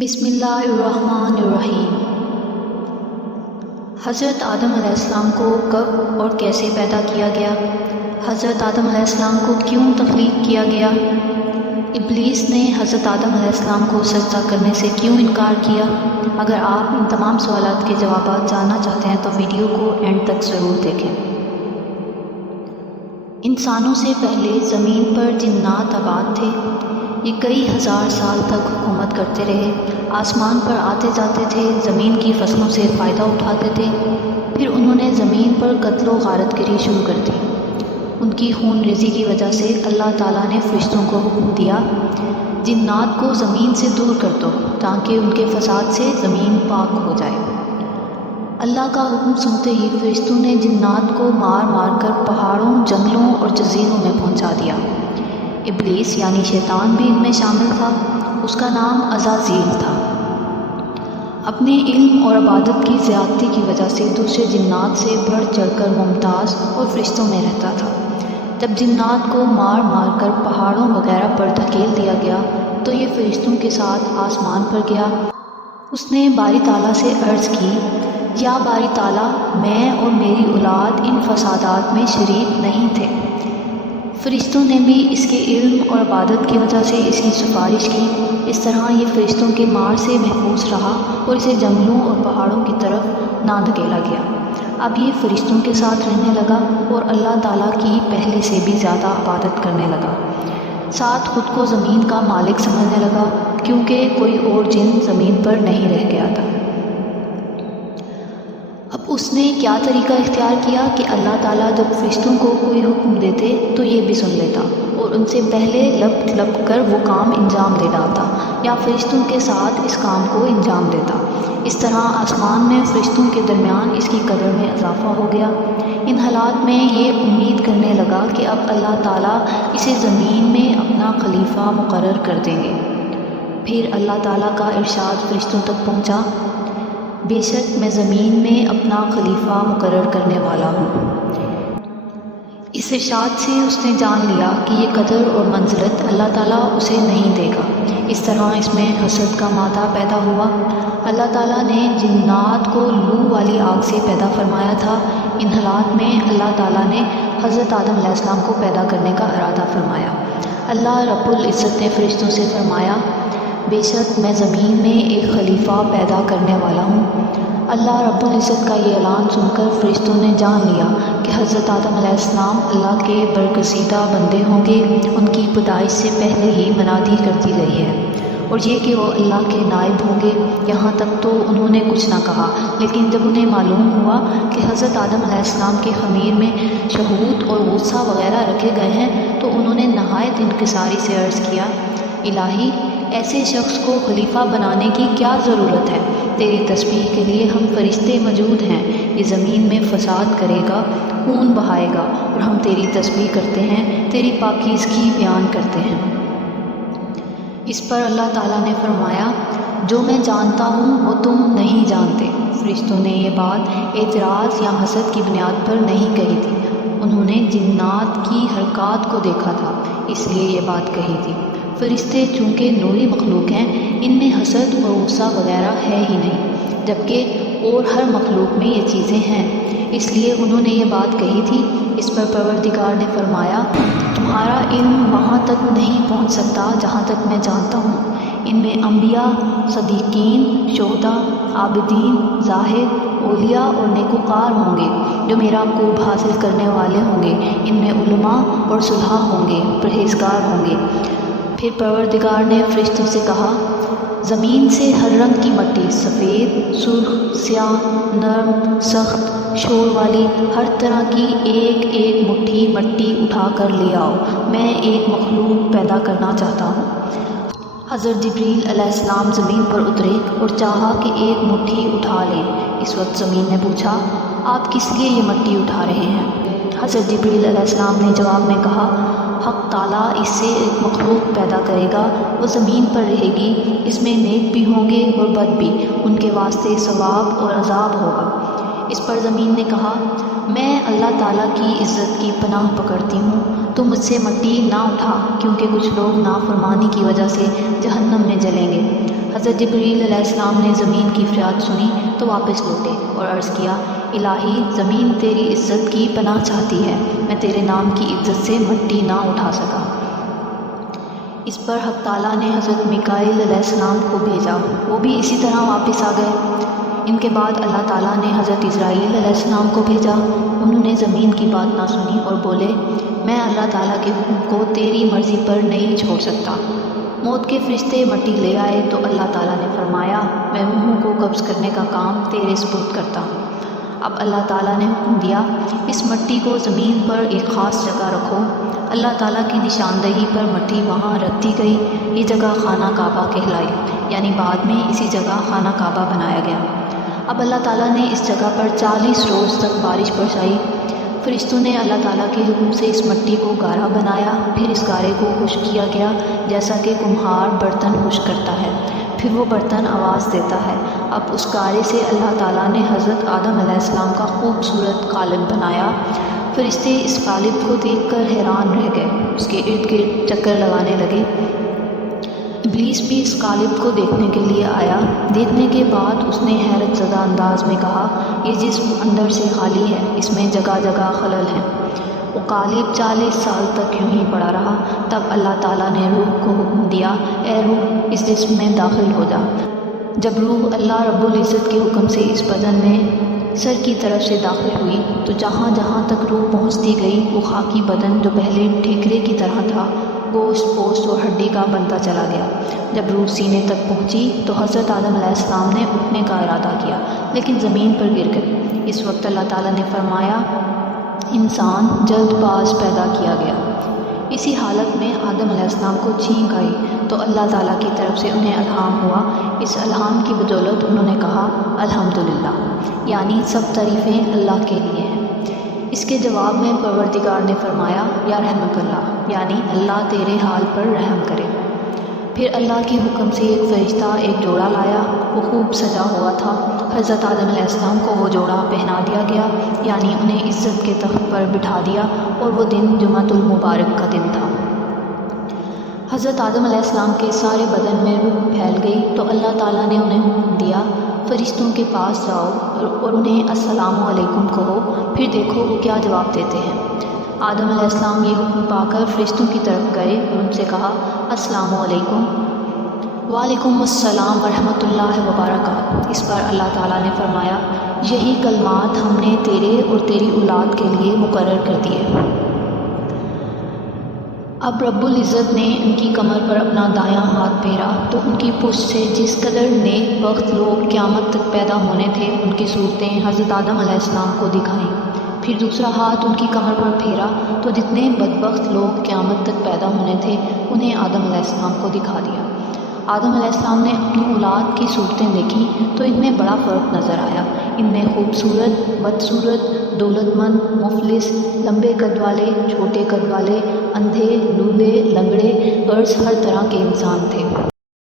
بسم اللہ الرحمن الرحیم۔ حضرت آدم علیہ السلام کو کب اور کیسے پیدا کیا گیا؟ حضرت آدم علیہ السلام کو کیوں تخلیق کیا گیا؟ ابلیس نے حضرت آدم علیہ السلام کو سجدہ کرنے سے کیوں انکار کیا؟ اگر آپ ان تمام سوالات کے جوابات جاننا چاہتے ہیں تو ویڈیو کو اینڈ تک ضرور دیکھیں۔ انسانوں سے پہلے زمین پر جنات آباد تھے۔ یہ کئی ہزار سال تک حکومت کرتے رہے، آسمان پر آتے جاتے تھے، زمین کی فصلوں سے فائدہ اٹھاتے تھے۔ پھر انہوں نے زمین پر قتل و غارت گری شروع کر دی۔ ان کی خون ریزی کی وجہ سے اللہ تعالیٰ نے فرشتوں کو حکم دیا، جنات کو زمین سے دور کر دو تاکہ ان کے فساد سے زمین پاک ہو جائے۔ اللہ کا حکم سنتے ہی فرشتوں نے جنات کو مار مار کر پہاڑوں، جنگلوں اور جزیروں میں پہنچا دیا۔ ابلیس یعنی شیطان بھی ان میں شامل تھا۔ اس کا نام عزازیل تھا۔ اپنے علم اور عبادت کی زیادتی کی وجہ سے دوسرے جنات سے بڑھ چڑھ کر ممتاز اور فرشتوں میں رہتا تھا۔ جب جنات کو مار مار کر پہاڑوں وغیرہ پر دھکیل دیا گیا تو یہ فرشتوں کے ساتھ آسمان پر گیا۔ اس نے باری تعالیٰ سے عرض کی، یا باری تعالیٰ، میں اور میری اولاد ان فسادات میں شریک نہیں تھے۔ فرشتوں نے بھی اس کے علم اور عبادت کی وجہ سے اس کی سفارش کی۔ اس طرح یہ فرشتوں کے مار سے محفوظ رہا اور اسے جنگلوں اور پہاڑوں کی طرف نہ دھکیلا گیا۔ اب یہ فرشتوں کے ساتھ رہنے لگا اور اللہ تعالیٰ کی پہلے سے بھی زیادہ عبادت کرنے لگا۔ ساتھ خود کو زمین کا مالک سمجھنے لگا، کیونکہ کوئی اور جن زمین پر نہیں رہ گیا تھا۔ اب اس نے کیا طریقہ اختیار کیا کہ اللہ تعالیٰ جب فرشتوں کو کوئی حکم دیتے تو یہ بھی سن لیتا اور ان سے پہلے لپ کر وہ کام انجام دے ڈالتا، یا فرشتوں کے ساتھ اس کام کو انجام دیتا۔ اس طرح آسمان میں فرشتوں کے درمیان اس کی قدر میں اضافہ ہو گیا۔ ان حالات میں یہ امید کرنے لگا کہ اب اللہ تعالیٰ اسے زمین میں اپنا خلیفہ مقرر کر دیں گے۔ پھر اللہ تعالیٰ کا ارشاد فرشتوں تک پہنچا، بے شک میں زمین میں اپنا خلیفہ مقرر کرنے والا ہوں۔ اس ارشاد سے اس نے جان لیا کہ یہ قدر اور منزلت اللہ تعالیٰ اسے نہیں دے گا۔ اس طرح اس میں حسد کا مادہ پیدا ہوا۔ اللہ تعالیٰ نے جنات کو لو والی آگ سے پیدا فرمایا تھا۔ ان حالات میں اللہ تعالیٰ نے حضرت آدم علیہ السلام کو پیدا کرنے کا ارادہ فرمایا۔ اللہ رب العزت نے فرشتوں سے فرمایا، بے شک میں زمین میں ایک خلیفہ پیدا کرنے والا ہوں۔ اللہ رب العزت کا یہ اعلان سن کر فرشتوں نے جان لیا کہ حضرت آدم علیہ السلام اللہ کے برگزیدہ بندے ہوں گے۔ ان کی پیدائش سے پہلے ہی منادی کر دی گئی ہے، اور یہ کہ وہ اللہ کے نائب ہوں گے۔ یہاں تک تو انہوں نے کچھ نہ کہا، لیکن جب انہیں معلوم ہوا کہ حضرت آدم علیہ السلام کے خمیر میں شہوت اور غصہ وغیرہ رکھے گئے ہیں تو انہوں نے نہایت انکساری سے عرض کیا، الہی، ایسے شخص کو خلیفہ بنانے کی کیا ضرورت ہے؟ تیری تسبیح کے لیے ہم فرشتے موجود ہیں۔ یہ زمین میں فساد کرے گا، خون بہائے گا، اور ہم تیری تسبیح کرتے ہیں، تیری پاکیزگی بیان کرتے ہیں۔ اس پر اللہ تعالیٰ نے فرمایا، جو میں جانتا ہوں وہ تم نہیں جانتے۔ فرشتوں نے یہ بات اعتراض یا حسد کی بنیاد پر نہیں کہی تھی، انہوں نے جنات کی حرکات کو دیکھا تھا، اس لیے یہ بات کہی تھی۔ فرشتے چونکہ نوری مخلوق ہیں، ان میں حسد اور غصہ وغیرہ ہے ہی نہیں، جبکہ اور ہر مخلوق میں یہ چیزیں ہیں، اس لیے انہوں نے یہ بات کہی تھی۔ اس پر پروردگار نے فرمایا، تمہارا علم وہاں تک نہیں پہنچ سکتا جہاں تک میں جانتا ہوں۔ ان میں انبیاء، صدیقین، شہداء، عابدین، زاہد، اولیاء اور نیکوکار ہوں گے جو میرا قرب حاصل کرنے والے ہوں گے۔ ان میں علماء اور صلحاء ہوں گے، پرہیزگار ہوں گے۔ پھر پروردگار نے فرشتوں سے کہا، زمین سے ہر رنگ کی مٹی، سفید، سرخ، سیاہ، نرم، سخت، شور والی، ہر طرح کی ایک ایک مٹھی مٹی اٹھا کر لے آؤ، میں ایک مخلوق پیدا کرنا چاہتا ہوں۔ حضرت جبریل علیہ السلام زمین پر اترے اور چاہا کہ ایک مٹھی اٹھا لیں۔ اس وقت زمین نے پوچھا، آپ کس لیے یہ مٹی اٹھا رہے ہیں؟ حضرت جبریل علیہ السلام نے جواب میں کہا، حق تعالیٰ اس سے ایک مخلوق پیدا کرے گا، وہ زمین پر رہے گی، اس میں نیک بھی ہوں گے اور بد بھی، ان کے واسطے ثواب اور عذاب ہوگا۔ اس پر زمین نے کہا، میں اللہ تعالیٰ کی عزت کی پناہ پکڑتی ہوں، تو مجھ سے مٹی نہ اٹھا، کیونکہ کچھ لوگ نافرمانی کی وجہ سے جہنم میں جلیں گے۔ حضرت جبریل علیہ السلام نے زمین کی فریاد سنی تو واپس لوٹے اور عرض کیا، الہی، زمین تیری عزت کی پناہ چاہتی ہے، میں تیرے نام کی عزت سے مٹی نہ اٹھا سکا۔ اس پر حق تعالیٰ نے حضرت میکائیل علیہ السلام کو بھیجا، وہ بھی اسی طرح واپس آ گئے۔ ان کے بعد اللہ تعالیٰ نے حضرت اسرائیل علیہ السلام کو بھیجا، انہوں نے زمین کی بات نہ سنی اور بولے، میں اللہ تعالیٰ کے حکم کو تیری مرضی پر نہیں چھوڑ سکتا۔ موت کے فرشتے مٹی لے آئے تو اللہ تعالیٰ نے فرمایا، میں روحوں کو قبض کرنے کا کام تیرے سپرد کرتا ہوں۔ اب اللہ تعالیٰ نے حکم دیا، اس مٹی کو زمین پر ایک خاص جگہ رکھو۔ اللہ تعالیٰ کی نشاندہی پر مٹی وہاں رکھ دی گئی۔ یہ جگہ خانہ کعبہ کہلائی، یعنی بعد میں اسی جگہ خانہ کعبہ بنایا گیا۔ اب اللہ تعالیٰ نے اس جگہ پر 40 روز تک بارش برسائی۔ فرشتوں نے اللہ تعالیٰ کے حکم سے اس مٹی کو گارا بنایا، پھر اس گارے کو خشک کیا گیا جیسا کہ کمہار برتن خشک کرتا ہے، پھر وہ برتن آواز دیتا ہے۔ اب اس گارے سے اللہ تعالیٰ نے حضرت آدم علیہ السلام کا خوبصورت قالب بنایا۔ فرشتے اس قالب کو دیکھ کر حیران رہ گئے، اس کے ارد گرد چکر لگانے لگے۔ ابلیس بھی اس قالب کو دیکھنے کے لیے آیا۔ دیکھنے کے بعد اس نے حیرت زدہ انداز میں کہا، یہ جسم اندر سے خالی ہے، اس میں جگہ جگہ خلل ہیں۔ وہ قالب 40 سال تک یوں ہی پڑا رہا۔ تب اللہ تعالیٰ نے روح کو حکم دیا، اے روح، اس جسم میں داخل ہو جا۔ جب روح اللہ رب العزت کے حکم سے اس بدن میں سر کی طرف سے داخل ہوئی تو جہاں جہاں تک روح پہنچتی گئی، وہ خاکی بدن جو پہلے ٹھیکرے کی طرح تھا، گوشت پوست اور ہڈی کا بنتا چلا گیا۔ جب روح سینے تک پہنچی تو حضرت آدم علیہ السلام نے اٹھنے کا ارادہ کیا، لیکن زمین پر گر گئے۔ اس وقت اللہ تعالیٰ نے فرمایا، انسان جلد باز پیدا کیا گیا۔ اسی حالت میں آدم علیہ السلام کو چھینک آئی تو اللہ تعالیٰ کی طرف سے انہیں الہام ہوا۔ اس الہام کی بدولت انہوں نے کہا، الحمدللہ، یعنی سب تعریفیں اللہ کے لیے ہیں۔ اس کے جواب میں پروردگار نے فرمایا، یا رحمت اللہ، یعنی اللہ تیرے حال پر رحم کرے۔ پھر اللہ کے حکم سے ایک فرشتہ ایک جوڑا لایا، وہ خوب سجا ہوا تھا۔ حضرت آدم علیہ السلام کو وہ جوڑا پہنا دیا گیا، یعنی انہیں عزت کے تخت پر بٹھا دیا، اور وہ دن جمعۃ المبارک کا دن تھا۔ حضرت آدم علیہ السلام کے سارے بدن میں روح پھیل گئی تو اللہ تعالیٰ نے انہیں حکم دیا، فرشتوں کے پاس جاؤ اور انہیں السلام علیکم کہو، پھر دیکھو وہ کیا جواب دیتے ہیں۔ آدم علیہ السلام یہ حکم پا کر فرشتوں کی طرف گئے اور ان سے کہا، السلام علیکم۔ وعلیکم السلام ورحمۃ اللہ وبرکاتہ۔ اس پر اللہ تعالیٰ نے فرمایا، یہی کلمات ہم نے تیرے اور تیری اولاد کے لیے مقرر کر دیے۔ اب رب العزت نے ان کی کمر پر اپنا دایاں ہاتھ پھیرا تو ان کی پشت سے جس قدر نیک بخت لوگ قیامت تک پیدا ہونے تھے، ان کی صورتیں حضرت آدم علیہ السلام کو دکھائیں۔ پھر دوسرا ہاتھ ان کی کمر پر پھیرا تو جتنے بدبخت لوگ قیامت تک پیدا ہونے تھے، انہیں آدم علیہ السلام کو دکھا دیا۔ آدم علیہ السلام نے اپنی اولاد کی صورتیں دیکھیں تو ان میں بڑا فرق نظر آیا۔ ان میں خوبصورت، بدصورت، دولت مند، مفلس، لمبے قد والے، چھوٹے قد والے، اندھے، لولے، لنگڑے، غرض ہر طرح کے انسان تھے۔